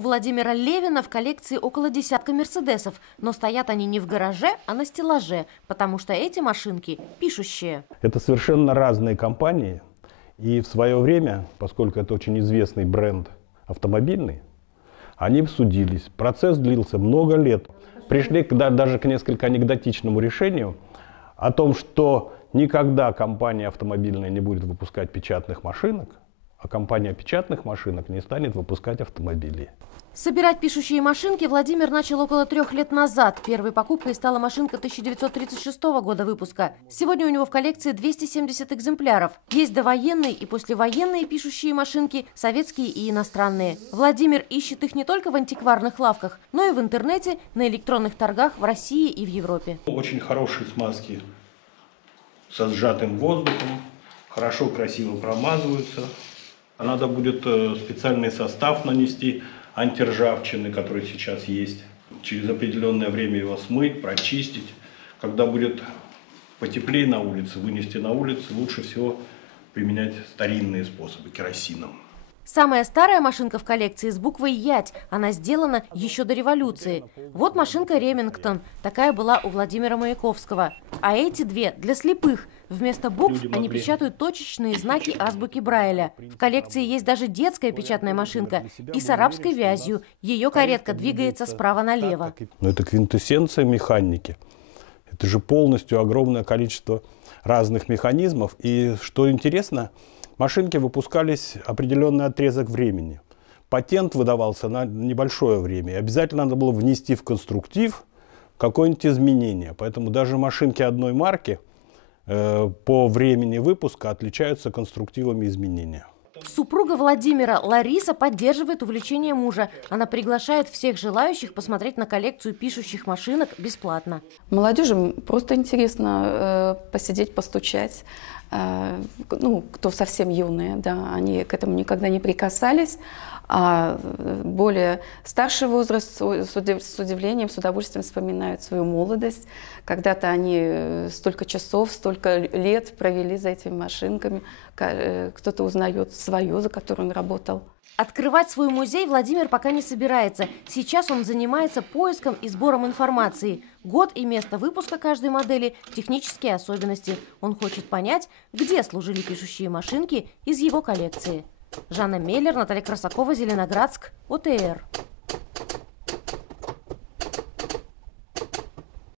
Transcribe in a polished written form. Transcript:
У Владимира Левина в коллекции около десятка мерседесов, но стоят они не в гараже, а на стеллаже, потому что эти машинки пишущие. Это совершенно разные компании, и в свое время, поскольку это очень известный бренд автомобильный, они судились. Процесс длился много лет. Пришли даже к несколько анекдотичному решению о том, что никогда компания автомобильная не будет выпускать печатных машинок, а компания печатных машинок не станет выпускать автомобили. Собирать пишущие машинки Владимир начал около 3 лет назад. Первой покупкой стала машинка 1936 года выпуска. Сегодня у него в коллекции 270 экземпляров. Есть довоенные и послевоенные пишущие машинки, советские и иностранные. Владимир ищет их не только в антикварных лавках, но и в интернете, на электронных торгах в России и в Европе. Очень хорошие смазки со сжатым воздухом, хорошо, красиво промазываются. Надо будет специальный состав нанести, антиржавчины, который сейчас есть. Через определенное время его смыть, прочистить. Когда будет потеплее на улице, вынести на улицу, лучше всего применять старинные способы, керосином. Самая старая машинка в коллекции с буквой «Ять». Она сделана еще до революции. Вот машинка «Ремингтон». Такая была у Владимира Маяковского. А эти две для слепых. Вместо букв они печатают точечные знаки азбуки Брайля. В коллекции есть даже детская печатная машинка и с арабской вязью. Ее каретка двигается справа налево. Но это квинтэссенция механики. Это же полностью огромное количество разных механизмов. И что интересно, машинки выпускались определенный отрезок времени. Патент выдавался на небольшое время. И обязательно надо было внести в конструктив какое-нибудь изменение. Поэтому даже машинки одной марки по времени выпуска отличаются конструктивами изменения. Супруга Владимира Лариса поддерживает увлечение мужа. Она приглашает всех желающих посмотреть на коллекцию пишущих машинок бесплатно. Молодежи просто интересно посидеть, постучать. Ну, кто совсем юные, да, они к этому никогда не прикасались. А более старший возраст с удивлением, с удовольствием вспоминают свою молодость. Когда-то они столько часов, столько лет провели за этими машинками. Кто-то узнает свою, за которую он работал. Открывать свой музей Владимир пока не собирается. Сейчас он занимается поиском и сбором информации. Год и место выпуска каждой модели, технические особенности. Он хочет понять, где служили пишущие машинки из его коллекции. Жанна Меллер, Наталья Красакова, Зеленоградск, ОТР.